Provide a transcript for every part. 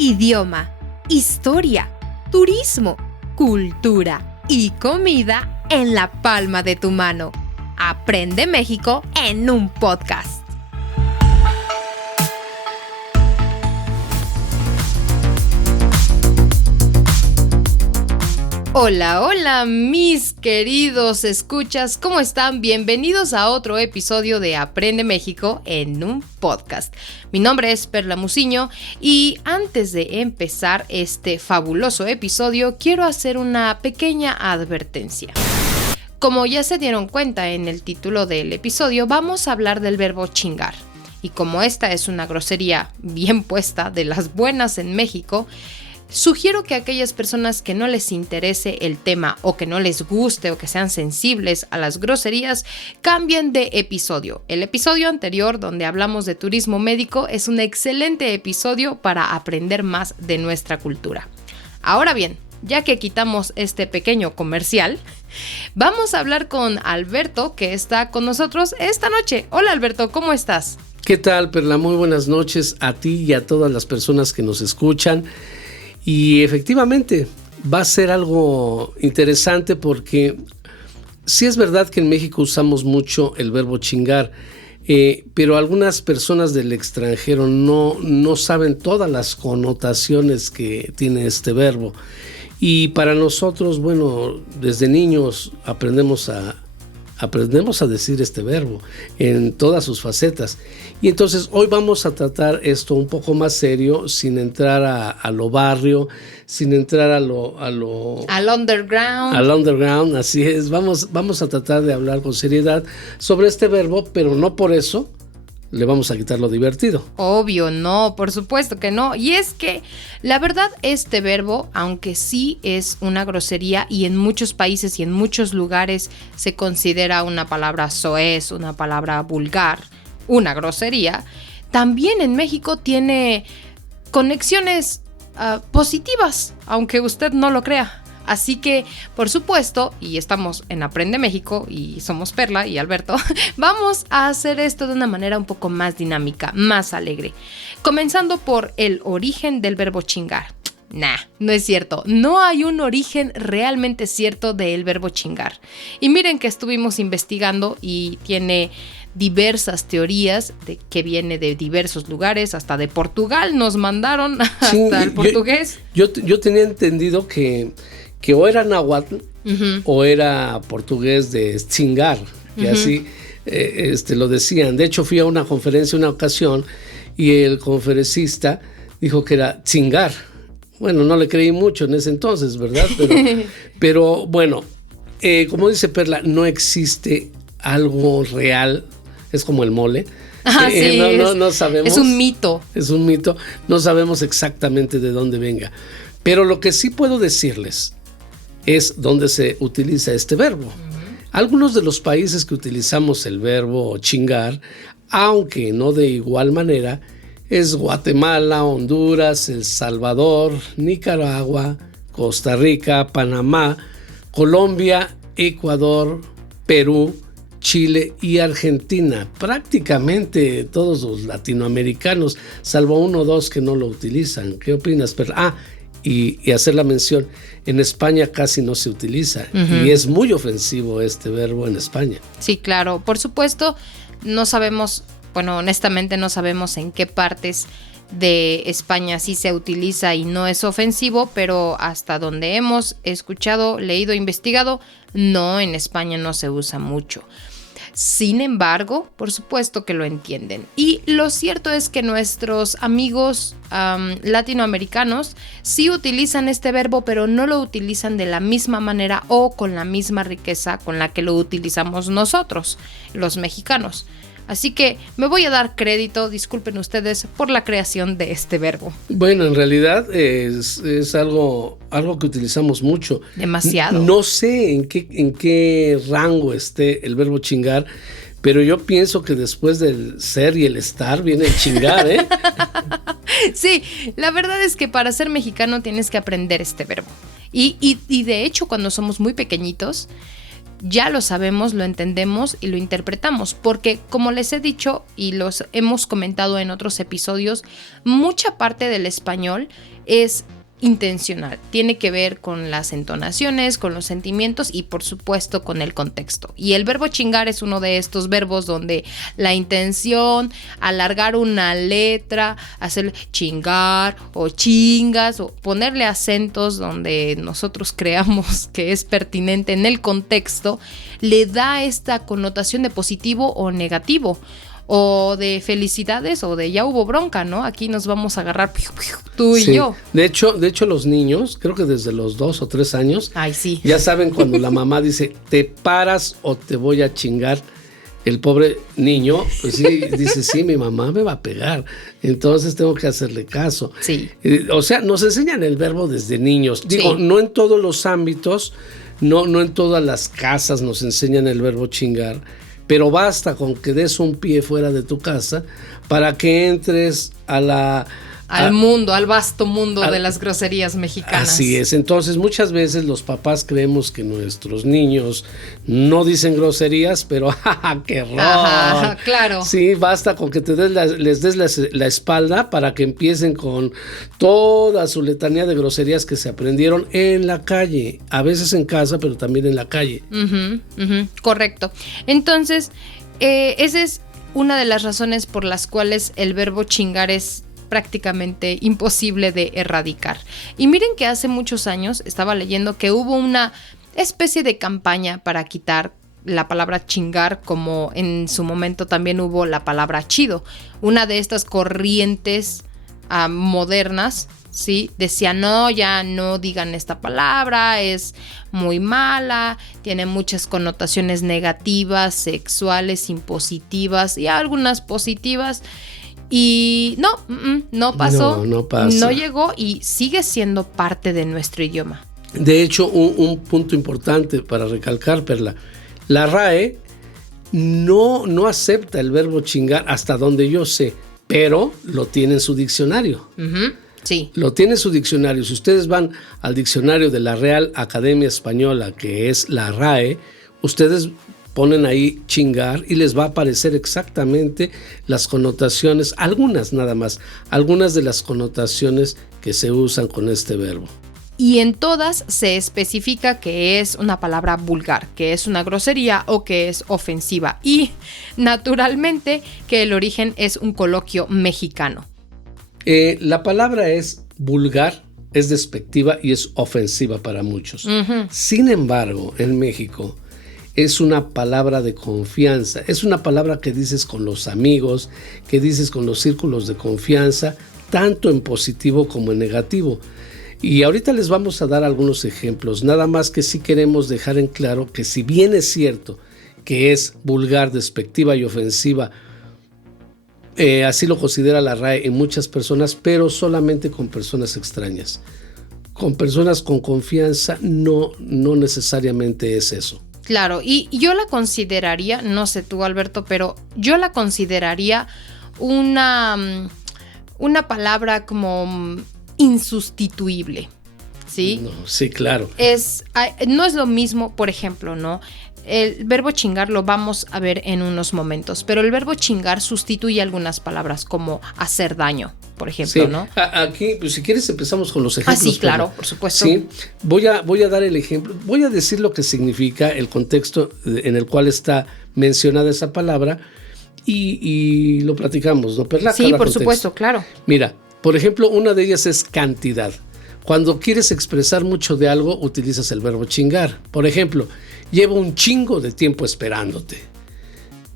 idioma, historia, turismo, cultura y comida en la palma de tu mano. Aprende México en un podcast. Hola, hola mis queridos escuchas, ¿cómo están? Bienvenidos a otro episodio de Aprende México en un podcast. Mi nombre es Perla Muciño y antes de empezar este fabuloso episodio quiero hacer una pequeña advertencia. Como ya se dieron cuenta en el título del episodio, vamos a hablar del verbo chingar. Y como esta es una grosería bien puesta de las buenas en México, sugiero que aquellas personas que no les interese el tema o que no les guste o que sean sensibles a las groserías cambien de episodio. El episodio anterior donde hablamos de turismo médico es un excelente episodio para aprender más de nuestra cultura. Ahora bien, ya que quitamos este pequeño comercial, vamos a hablar con Alberto, que está con nosotros esta noche. Hola Alberto, ¿cómo estás? ¿Qué tal, Perla? Muy buenas noches a ti y a todas las personas que nos escuchan. Y efectivamente va a ser algo interesante porque sí es verdad que en México usamos mucho el verbo chingar, pero algunas personas del extranjero no saben todas las connotaciones que tiene este verbo. Y para nosotros, bueno, desde niños aprendemos a decir este verbo en todas sus facetas. Y entonces hoy vamos a tratar esto un poco más serio, sin entrar a lo barrio, sin entrar al underground. Al underground, así es. Vamos a tratar de hablar con seriedad sobre este verbo, pero no por eso le vamos a quitar lo divertido. Obvio, no, por supuesto que no. Y es que la verdad, este verbo, aunque sí es una grosería y en muchos países y en muchos lugares se considera una palabra soez, una palabra vulgar, una grosería, también en México tiene conexiones positivas, aunque usted no lo crea. Así que, por supuesto, y estamos en Aprende México y somos Perla y Alberto, vamos a hacer esto de una manera un poco más dinámica, más alegre. Comenzando por el origen del verbo chingar. Nah, no es cierto. No hay un origen realmente cierto del verbo chingar. Y miren que estuvimos investigando y tiene diversas teorías de que viene de diversos lugares, hasta de Portugal nos mandaron, hasta sí, el portugués. Yo tenía entendido que o era náhuatl o era portugués de chingar, que así lo decían. De hecho, fui a una conferencia una ocasión y el conferencista dijo que era chingar. Bueno, no le creí mucho en ese entonces, ¿verdad? Pero bueno, como dice Perla, no existe algo real, es como el mole. Sí, no sabemos. Es un mito. Es un mito, no sabemos exactamente de dónde venga. Pero lo que sí puedo decirles es dónde se utiliza este verbo. Algunos de los países que utilizamos el verbo chingar, aunque no de igual manera, es Guatemala, Honduras, El Salvador, Nicaragua, Costa Rica, Panamá, Colombia, Ecuador, Perú, Chile y Argentina. Prácticamente todos los latinoamericanos, salvo uno o dos que no lo utilizan. ¿Qué opinas, Perla? Y hacer la mención, en España casi no se utiliza y es muy ofensivo este verbo en España. Sí, claro, por supuesto, no sabemos, bueno, honestamente no sabemos en qué partes de España sí se utiliza y no es ofensivo, pero hasta donde hemos escuchado, leído, investigado, no, en España no se usa mucho. Sin embargo, por supuesto que lo entienden. Y lo cierto es que nuestros amigos latinoamericanos sí utilizan este verbo, pero no lo utilizan de la misma manera o con la misma riqueza con la que lo utilizamos nosotros, los mexicanos. Así que me voy a dar crédito, disculpen ustedes, por la creación de este verbo. Bueno, en realidad es algo que utilizamos mucho. Demasiado. No sé en qué rango esté el verbo chingar, pero yo pienso que después del ser y el estar viene el chingar, ¿eh? Sí, la verdad es que para ser mexicano tienes que aprender este verbo. Y de hecho, cuando somos muy pequeñitos, ya lo sabemos, lo entendemos y lo interpretamos, porque como les he dicho y los hemos comentado en otros episodios, mucha parte del español es intencional, tiene que ver con las entonaciones, con los sentimientos y por supuesto con el contexto. Y el verbo chingar es uno de estos verbos donde la intención, alargar una letra, hacer chingar o chingas o ponerle acentos donde nosotros creamos que es pertinente en el contexto, le da esta connotación de positivo o negativo, o de felicidades o de ya hubo bronca, ¿no? Aquí nos vamos a agarrar tú y yo. De hecho, los niños, creo que desde los 2 o 3 años, ay, sí, ya saben cuando la mamá dice, te paras o te voy a chingar. El pobre niño, pues sí, dice, sí, mi mamá me va a pegar, entonces tengo que hacerle caso. Sí. O sea, nos enseñan el verbo desde niños. Digo, sí, no en todos los ámbitos, no en todas las casas nos enseñan el verbo chingar, pero basta con que des un pie fuera de tu casa para que entres al mundo, al vasto mundo de las groserías mexicanas. Así es, entonces muchas veces los papás creemos que nuestros niños no dicen groserías, pero ¡ja, qué error! Ajá, claro. Sí, basta con que les des la espalda para que empiecen con toda su letanía de groserías que se aprendieron en la calle, a veces en casa, pero también en la calle. Correcto. Entonces, esa es una de las razones por las cuales el verbo chingar es prácticamente imposible de erradicar. Y miren que hace muchos años estaba leyendo que hubo una especie de campaña para quitar la palabra chingar, como en su momento también hubo la palabra chido. Una de estas corrientes modernas, ¿sí? Decía, no, ya no digan esta palabra, es muy mala, tiene muchas connotaciones negativas, sexuales, impositivas y algunas positivas. Y no pasó, no pasa. No llegó y sigue siendo parte de nuestro idioma. De hecho, un punto importante para recalcar, Perla, la RAE no acepta el verbo chingar hasta donde yo sé, pero lo tiene en su diccionario. Sí. Lo tiene en su diccionario. Si ustedes van al diccionario de la Real Academia Española, que es la RAE, ustedes ponen ahí chingar y les va a aparecer exactamente las connotaciones, algunas nada más, algunas de las connotaciones que se usan con este verbo. Y en todas se especifica que es una palabra vulgar, que es una grosería o que es ofensiva. Y naturalmente que el origen es un coloquio mexicano. La palabra es vulgar, es despectiva y es ofensiva para muchos. Sin embargo, en México es una palabra de confianza, es una palabra que dices con los amigos, que dices con los círculos de confianza, tanto en positivo como en negativo. Y ahorita les vamos a dar algunos ejemplos, nada más que sí queremos dejar en claro que si bien es cierto que es vulgar, despectiva y ofensiva, así lo considera la RAE en muchas personas, pero solamente con personas extrañas. Con personas con confianza no necesariamente es eso. Claro, y yo la consideraría, no sé tú, Alberto, pero yo la consideraría una palabra como insustituible, ¿sí? No, sí, claro. No es lo mismo, por ejemplo, ¿no? El verbo chingar lo vamos a ver en unos momentos, pero el verbo chingar sustituye algunas palabras como hacer daño, por ejemplo, sí, ¿no? Aquí, pues, si quieres empezamos con los ejemplos. Sí, claro, por supuesto. Sí, voy a dar el ejemplo, voy a decir lo que significa el contexto en el cual está mencionada esa palabra y lo platicamos, ¿no? Perla, sí, por supuesto, claro. Mira, por ejemplo, una de ellas es cantidad. Cuando quieres expresar mucho de algo, utilizas el verbo chingar. Por ejemplo, llevo un chingo de tiempo esperándote.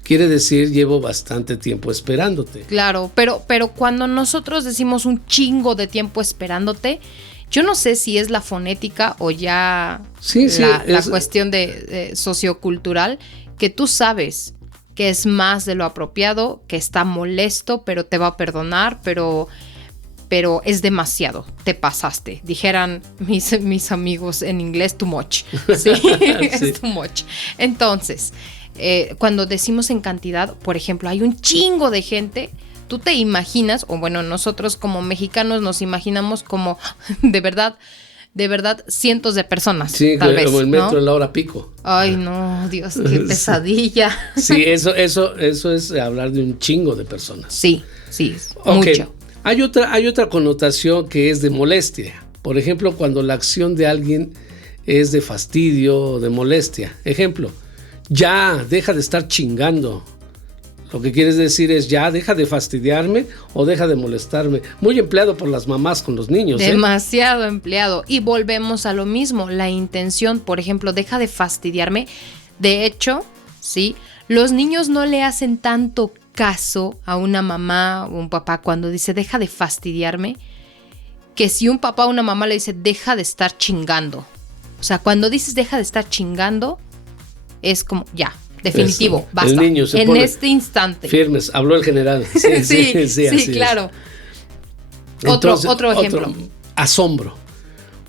Quiere decir, llevo bastante tiempo esperándote. Claro, pero cuando nosotros decimos un chingo de tiempo esperándote, yo no sé si es la fonética o ya la cuestión de sociocultural, que tú sabes que es más de lo apropiado, que está molesto, pero te va a perdonar, pero es demasiado, te pasaste. Dijeran mis amigos en inglés, too much. Sí, es too much. Entonces, cuando decimos en cantidad, por ejemplo, hay un chingo de gente, tú te imaginas, o bueno, nosotros como mexicanos nos imaginamos como, de verdad, de verdad cientos de personas. Sí, tal vez, como el metro ¿no? en la hora pico. Ay, no, Dios, qué pesadilla. Sí, eso es hablar de un chingo de personas. Sí, Okay. mucho. Hay otra connotación que es de molestia. Por ejemplo, cuando la acción de alguien es de fastidio o de molestia. Ejemplo, ya, deja de estar chingando. Lo que quieres decir es ya, deja de fastidiarme o deja de molestarme. Muy empleado por las mamás con los niños. Demasiado empleado. Y volvemos a lo mismo. La intención, por ejemplo, deja de fastidiarme. De hecho, sí, los niños no le hacen tanto caso a una mamá o un papá cuando dice deja de fastidiarme, que si un papá o una mamá le dice deja de estar chingando. O sea, cuando dices deja de estar chingando, es como ya. Definitivo, eso. basta. El niño se en pone este instante. Firmes, habló el general. Sí, claro. Entonces, otro ejemplo. Asombro.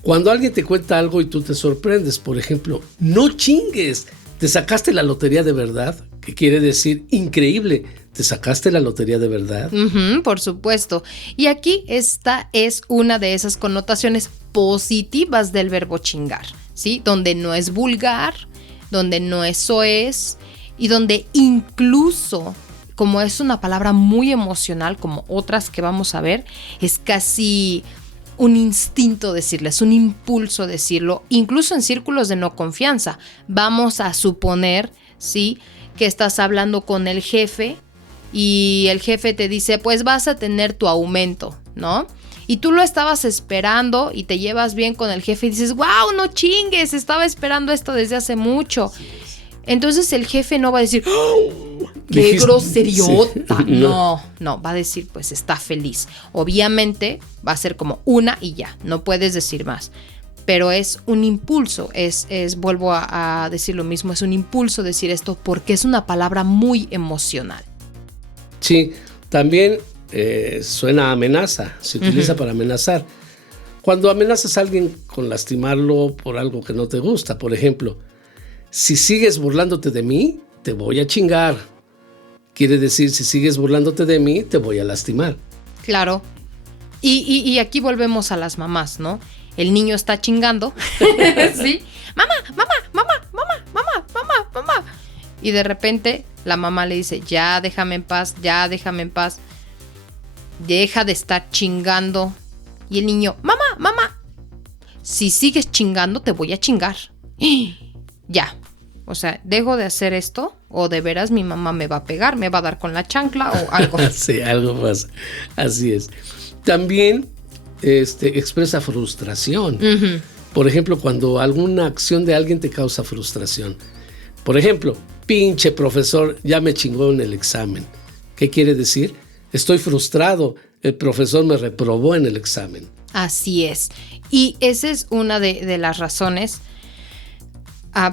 Cuando alguien te cuenta algo y tú te sorprendes, por ejemplo, no chingues, te sacaste la lotería de verdad, que quiere decir increíble, te sacaste la lotería de verdad. Por supuesto. Y aquí esta es una de esas connotaciones positivas del verbo chingar, ¿sí? Donde no es vulgar, donde no es soez y donde incluso, como es una palabra muy emocional, como otras que vamos a ver, es casi un instinto decirlo, es un impulso decirlo, incluso en círculos de no confianza. Vamos a suponer, ¿sí?, que estás hablando con el jefe y el jefe te dice, pues vas a tener tu aumento, ¿no? Y tú lo estabas esperando y te llevas bien con el jefe y dices, wow, no chingues, estaba esperando esto desde hace mucho. Entonces el jefe no va a decir, ¡oh, qué groseriota! Sí. No, va a decir, pues está feliz. Obviamente va a ser como una y ya, no puedes decir más. Pero es un impulso, vuelvo a decir lo mismo, es un impulso decir esto porque es una palabra muy emocional. Sí, también suena a amenaza, se utiliza para amenazar. Cuando amenazas a alguien con lastimarlo por algo que no te gusta, por ejemplo, si sigues burlándote de mí, te voy a chingar. Quiere decir, si sigues burlándote de mí, te voy a lastimar. Claro. Y aquí volvemos a las mamás, ¿no? El niño está chingando, ¿sí? Mamá. Y de repente la mamá le dice, ya déjame en paz. Deja de estar chingando. Y el niño, mamá, si sigues chingando, te voy a chingar. Ya. O sea, dejo de hacer esto o de veras mi mamá me va a pegar, me va a dar con la chancla o algo. Sí, algo pasa. Así es. También expresa frustración. Por ejemplo, cuando alguna acción de alguien te causa frustración. Por ejemplo, pinche profesor, ya me chingó en el examen. ¿Qué quiere decir? Estoy frustrado, el profesor me reprobó en el examen. Así es. Y esa es una de las razones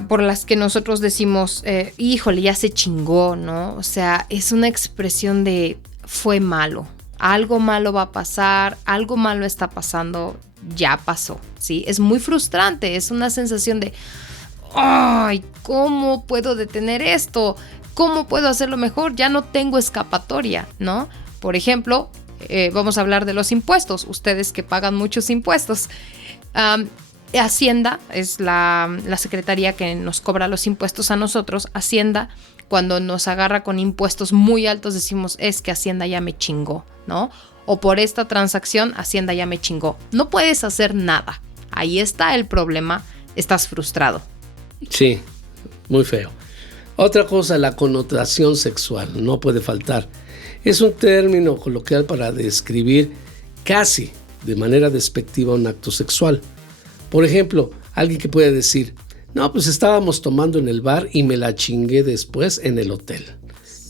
por las que nosotros decimos, híjole, ya se chingó, ¿no? O sea, es una expresión de fue malo. Algo malo va a pasar, algo malo está pasando, ya pasó, ¿sí? Es muy frustrante, es una sensación de, ¡ay! ¿Cómo puedo detener esto? ¿Cómo puedo hacerlo mejor? Ya no tengo escapatoria, ¿no? Por ejemplo, vamos a hablar de los impuestos, ustedes que pagan muchos impuestos. Hacienda es la secretaría que nos cobra los impuestos a nosotros. Hacienda, cuando nos agarra con impuestos muy altos, decimos, es que Hacienda ya me chingó, ¿no? O por esta transacción, Hacienda ya me chingó. No puedes hacer nada. Ahí está el problema. Estás frustrado. Sí, muy feo. Otra cosa, la connotación sexual, no puede faltar. Es un término coloquial para describir casi de manera despectiva un acto sexual. Por ejemplo, alguien que puede decir, no, pues estábamos tomando en el bar y me la chingué después en el hotel.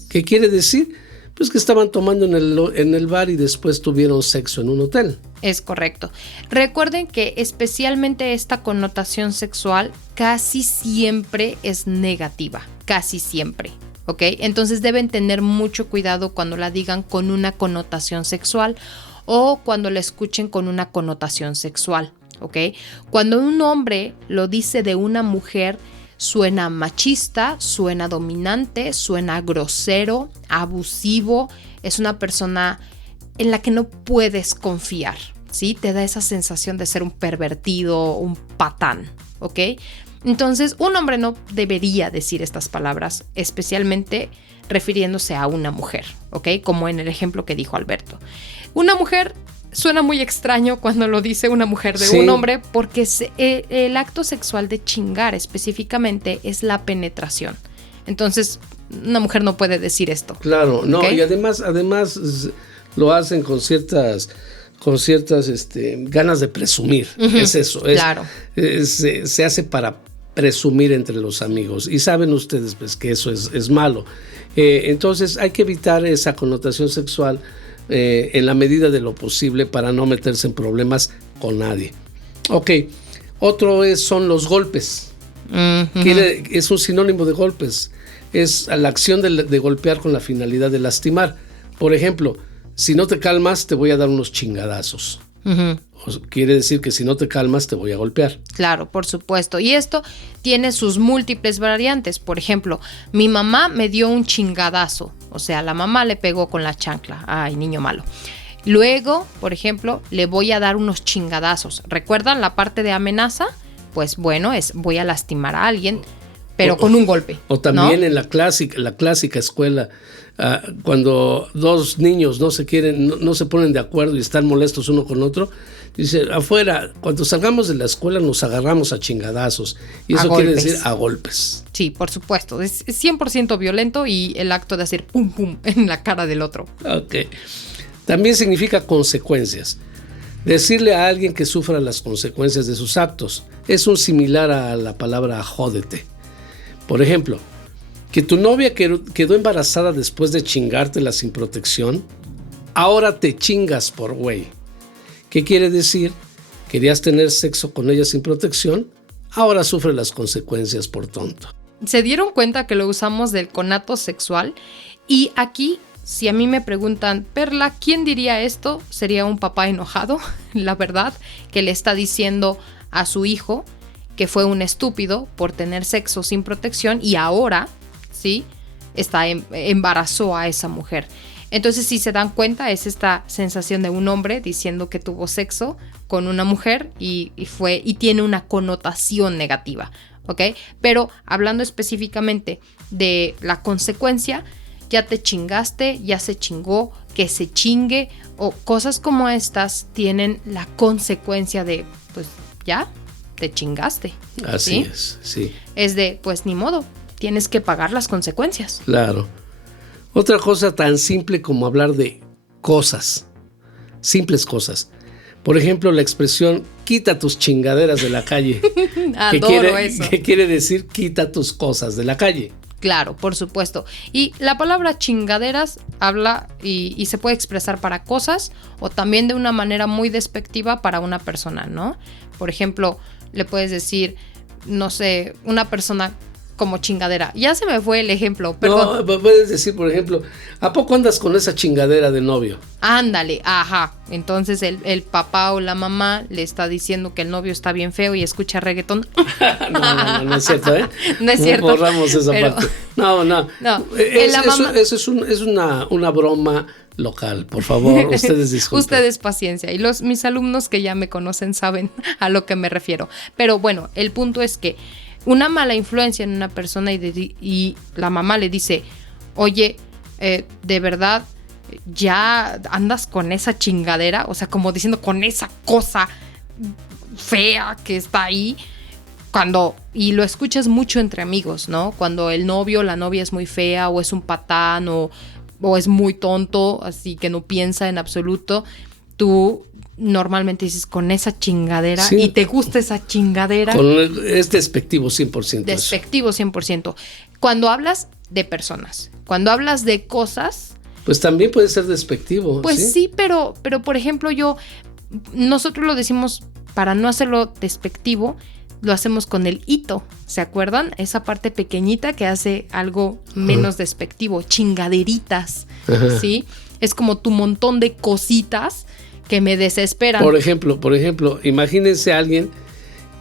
¿Qué quiere decir? Pues que estaban tomando en el bar y después tuvieron sexo en un hotel. Es correcto. Recuerden que especialmente esta connotación sexual casi siempre es negativa, casi siempre, ¿ok? Entonces deben tener mucho cuidado cuando la digan con una connotación sexual o cuando la escuchen con una connotación sexual, ¿ok? Cuando un hombre lo dice de una mujer, suena machista, suena dominante, suena grosero, abusivo, es una persona en la que no puedes confiar, ¿sí? Te da esa sensación de ser un pervertido, un patán, ¿ok? Entonces, un hombre no debería decir estas palabras, especialmente refiriéndose a una mujer, ¿ok? Como en el ejemplo que dijo Alberto. Una mujer suena muy extraño cuando lo dice una mujer de un hombre, porque el acto sexual de chingar específicamente es la penetración. Entonces, una mujer no puede decir esto. Claro, no, ¿okay? Y además lo hacen con ciertas ganas de presumir. Es eso. Claro. Se hace para presumir entre los amigos. Y saben ustedes pues, que eso es malo. Entonces hay que evitar esa connotación sexual en la medida de lo posible para no meterse en problemas con nadie. Ok, otro son los golpes. Es un sinónimo de golpes. Es la acción de golpear con la finalidad de lastimar. Por ejemplo, si no te calmas, te voy a dar unos chingadazos. Quiere decir que si no te calmas, te voy a golpear. Claro, por supuesto. Y esto tiene sus múltiples variantes. Por ejemplo, mi mamá me dio un chingadazo. O sea, la mamá le pegó con la chancla. Ay, niño malo. Luego, por ejemplo, le voy a dar unos chingadazos. ¿Recuerdan la parte de amenaza? Pues bueno, voy a lastimar a alguien, pero con un golpe. O también, ¿no? En la clásica escuela, cuando dos niños no se ponen de acuerdo y están molestos uno con otro, dice, afuera, cuando salgamos de la escuela nos agarramos a chingadazos. Y eso quiere decir a golpes. Sí, por supuesto. Es 100% violento y el acto de hacer pum pum en la cara del otro. Ok. También significa consecuencias. Decirle a alguien que sufra las consecuencias de sus actos. Es un similar a la palabra jódete. Por ejemplo, que tu novia quedó embarazada después de chingártela sin protección, ahora te chingas por güey. ¿Qué quiere decir? Querías tener sexo con ella sin protección, ahora sufre las consecuencias por tonto. ¿Se dieron cuenta que lo usamos del conato sexual? Y aquí, si a mí me preguntan, Perla, ¿quién diría esto? Sería un papá enojado, la verdad, que le está diciendo a su hijo que fue un estúpido por tener sexo sin protección y ahora, ¿sí? Embarazó a esa mujer. Entonces, si se dan cuenta, es esta sensación de un hombre diciendo que tuvo sexo con una mujer y tiene una connotación negativa, ¿ok? Pero hablando específicamente de la consecuencia, ya te chingaste, ya se chingó, que se chingue, o cosas como estas tienen la consecuencia de, pues, ya te chingaste. Así ¿sí? es, sí. Es de, pues, ni modo, tienes que pagar las consecuencias. Claro. Otra cosa tan simple como hablar de cosas, simples cosas. Por ejemplo, la expresión quita tus chingaderas de la calle. Adoro eso. ¿Qué quiere decir quita tus cosas de la calle? Claro, por supuesto. Y la palabra chingaderas habla y se puede expresar para cosas o también de una manera muy despectiva para una persona, ¿no? Por ejemplo, le puedes decir, no sé, una persona como chingadera. Ya se me fue el ejemplo, perdón. No, puedes decir, por ejemplo, ¿a poco andas con esa chingadera de novio? Ándale, ajá. Entonces el papá o la mamá le está diciendo que el novio está bien feo y escucha reggaetón. No es cierto, ¿eh? No es cierto. Borramos esa parte. No. Eso es una broma local, por favor, ustedes disculpen. Ustedes paciencia. Y mis alumnos que ya me conocen saben a lo que me refiero. Pero bueno, el punto es que una mala influencia en una persona y la mamá le dice, oye, de verdad, ya andas con esa chingadera, o sea, como diciendo con esa cosa fea que está ahí, y lo escuchas mucho entre amigos, ¿no? Cuando el novio o la novia es muy fea o es un patán o es muy tonto, así que no piensa en absoluto, tú normalmente dices con esa chingadera, sí, y te gusta esa chingadera. Es despectivo 100%. Despectivo 100%. Cuando hablas de personas, cuando hablas de cosas, pues también puede ser despectivo. Pues sí, pero por ejemplo nosotros lo decimos para no hacerlo despectivo, lo hacemos con el hito, ¿se acuerdan? Esa parte pequeñita que hace algo menos despectivo, chingaderitas, ¿sí? Es como tu montón de cositas que me desesperan. Por ejemplo, imagínense a alguien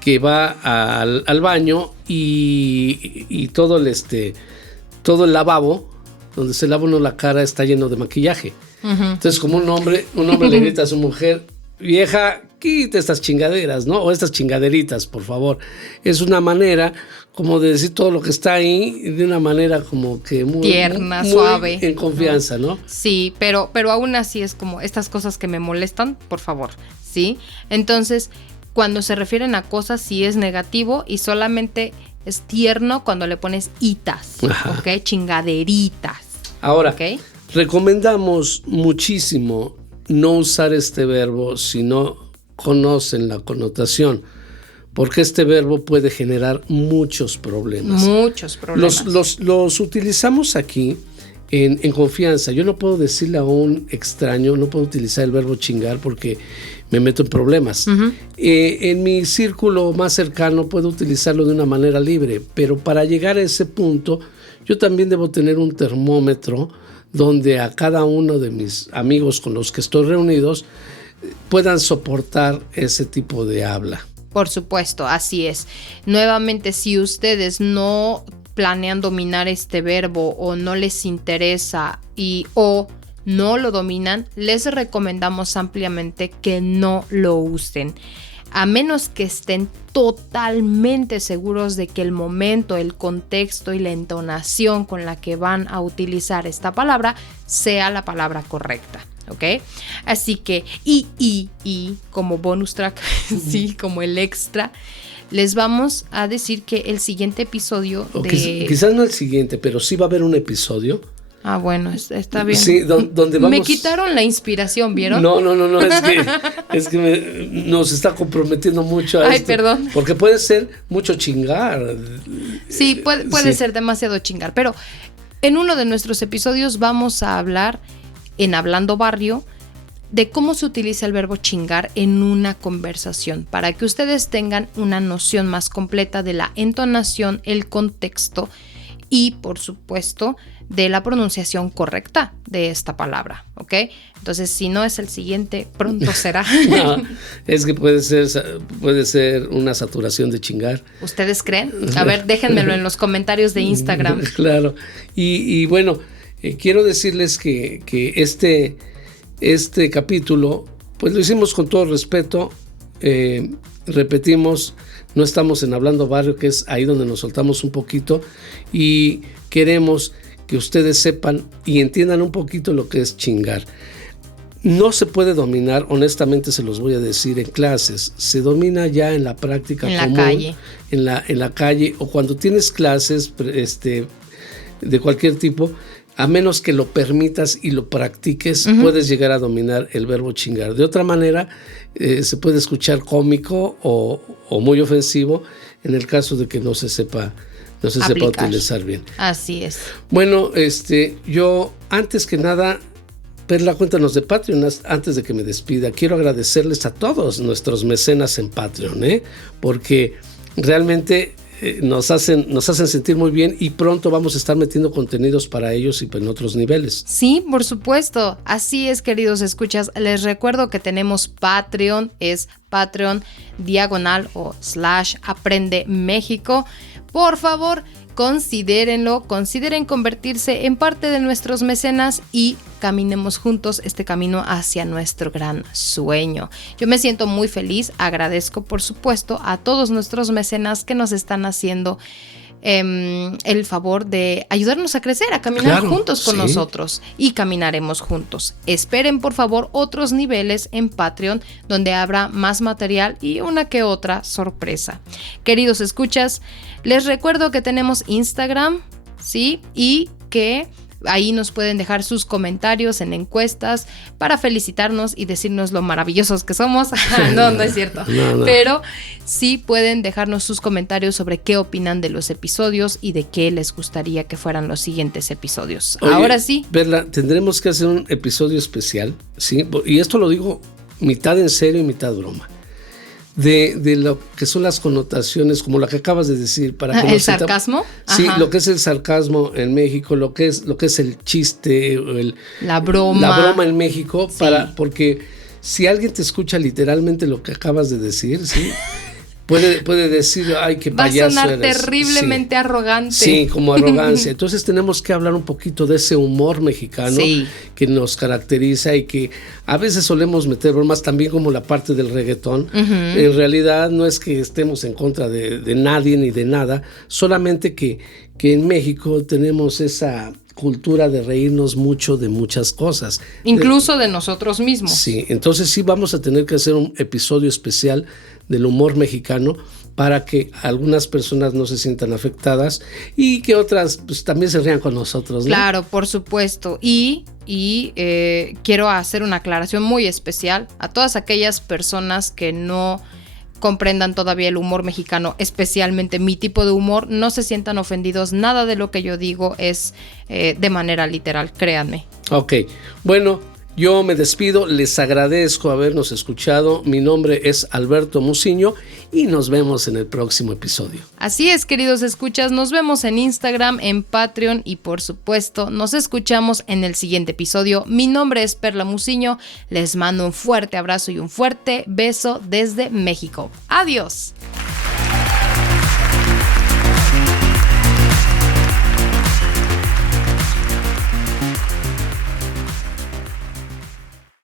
que va al baño y todo el lavabo donde se lava uno la cara está lleno de maquillaje. Entonces, como un hombre le grita a su mujer, vieja, quita estas chingaderas, ¿no? O estas chingaderitas, por favor. Es una manera como de decir todo lo que está ahí de una manera como que muy tierna, muy suave, en confianza, ¿no? Sí, pero aún así es como estas cosas que me molestan, por favor, ¿sí? Entonces, cuando se refieren a cosas, sí es negativo y solamente es tierno cuando le pones itas, ¿ok? Chingaderitas. Ahora, ¿okay? Recomendamos muchísimo no usar este verbo si no conocen la connotación, porque este verbo puede generar muchos problemas. Muchos problemas. Los utilizamos aquí en confianza. Yo no puedo decirle a un extraño, no puedo utilizar el verbo chingar porque me meto en problemas. Uh-huh. En mi círculo más cercano puedo utilizarlo de una manera libre, pero para llegar a ese punto yo también debo tener un termómetro donde a cada uno de mis amigos con los que estoy reunidos puedan soportar ese tipo de habla. Por supuesto, así es. Nuevamente, si ustedes no planean dominar este verbo o no les interesa o no lo dominan, les recomendamos ampliamente que no lo usen. A menos que estén totalmente seguros de que el momento, el contexto y la entonación con la que van a utilizar esta palabra sea la palabra correcta. ¿Ok? Así que, y como bonus track, sí, como el extra, les vamos a decir que el siguiente episodio quizás no el siguiente, pero sí va a haber un episodio. Ah, bueno, está bien. Sí, donde vamos... Me quitaron la inspiración, ¿vieron? No, es que nos está comprometiendo mucho a esto. Perdón. Porque puede ser mucho chingar. Sí, puede ser demasiado chingar, pero en uno de nuestros episodios vamos a hablar en Hablando Barrio de cómo se utiliza el verbo chingar en una conversación, para que ustedes tengan una noción más completa de la entonación, el contexto y, por supuesto, de la pronunciación correcta de esta palabra, ¿ok? Entonces, si no es el siguiente, pronto será. No, es que puede ser una saturación de chingar. ¿Ustedes creen? A ver, déjenmelo en los comentarios de Instagram. Claro. Y bueno, quiero decirles que este capítulo, pues lo hicimos con todo respeto. Repetimos, no estamos en Hablando Barrio, que es ahí donde nos soltamos un poquito, y queremos que ustedes sepan y entiendan un poquito lo que es chingar. No se puede dominar, honestamente se los voy a decir, en clases. Se domina ya en la práctica común, la calle. En la calle, o cuando tienes clases de cualquier tipo. A menos que lo permitas y lo practiques, puedes llegar a dominar el verbo chingar. De otra manera, se puede escuchar cómico o muy ofensivo en el caso de que no se sepa utilizar bien. Así es. Bueno, yo antes que nada, Perla, cuéntanos de Patreon antes de que me despida. Quiero agradecerles a todos nuestros mecenas en Patreon, porque realmente nos hacen sentir muy bien y pronto vamos a estar metiendo contenidos para ellos y en otros niveles. Sí, por supuesto. Así es, queridos escuchas. Les recuerdo que tenemos Patreon, es Patreon /Aprende México. Por favor, consideren convertirse en parte de nuestros mecenas y caminemos juntos este camino hacia nuestro gran sueño. Yo me siento muy feliz, agradezco por supuesto a todos nuestros mecenas que nos están haciendo el favor de ayudarnos a crecer, a caminar juntos con nosotros, y caminaremos juntos. Esperen por favor otros niveles en Patreon donde habrá más material y una que otra sorpresa. Queridos escuchas, les recuerdo que tenemos Instagram, ¿sí? Y que ahí nos pueden dejar sus comentarios en encuestas para felicitarnos y decirnos lo maravillosos que somos. No es cierto. No. Pero sí pueden dejarnos sus comentarios sobre qué opinan de los episodios y de qué les gustaría que fueran los siguientes episodios. Oye, ahora sí. Perla, tendremos que hacer un episodio especial, ¿sí? Y esto lo digo mitad en serio y mitad broma. De lo que son las connotaciones, como la que acabas de decir, para que ¿el sarcasmo? Sí, lo que es el sarcasmo en México, lo que es el chiste, la broma en México, sí. Porque si alguien te escucha literalmente lo que acabas de decir, ¿sí? puede decir, ay, qué payaso va a sonar eres. terriblemente arrogante. Sí, como arrogancia. Entonces tenemos que hablar un poquito de ese humor mexicano que nos caracteriza y que a veces solemos meter bromas también, como la parte del reggaetón. En realidad no es que estemos en contra de nadie ni de nada, solamente que en México tenemos esa cultura de reírnos mucho de muchas cosas. Incluso de nosotros mismos. Sí, entonces sí vamos a tener que hacer un episodio especial del humor mexicano para que algunas personas no se sientan afectadas y que otras pues también se rían con nosotros, ¿no? Claro, por supuesto. Y quiero hacer una aclaración muy especial a todas aquellas personas que no comprendan todavía el humor mexicano, especialmente mi tipo de humor. No se sientan ofendidos, nada de lo que yo digo es de manera literal, créanme. Ok, bueno, yo me despido, les agradezco habernos escuchado. Mi nombre es Alberto Muciño y nos vemos en el próximo episodio. Así es, queridos escuchas, nos vemos en Instagram, en Patreon y por supuesto nos escuchamos en el siguiente episodio. Mi nombre es Perla Muciño, les mando un fuerte abrazo y un fuerte beso desde México. Adiós.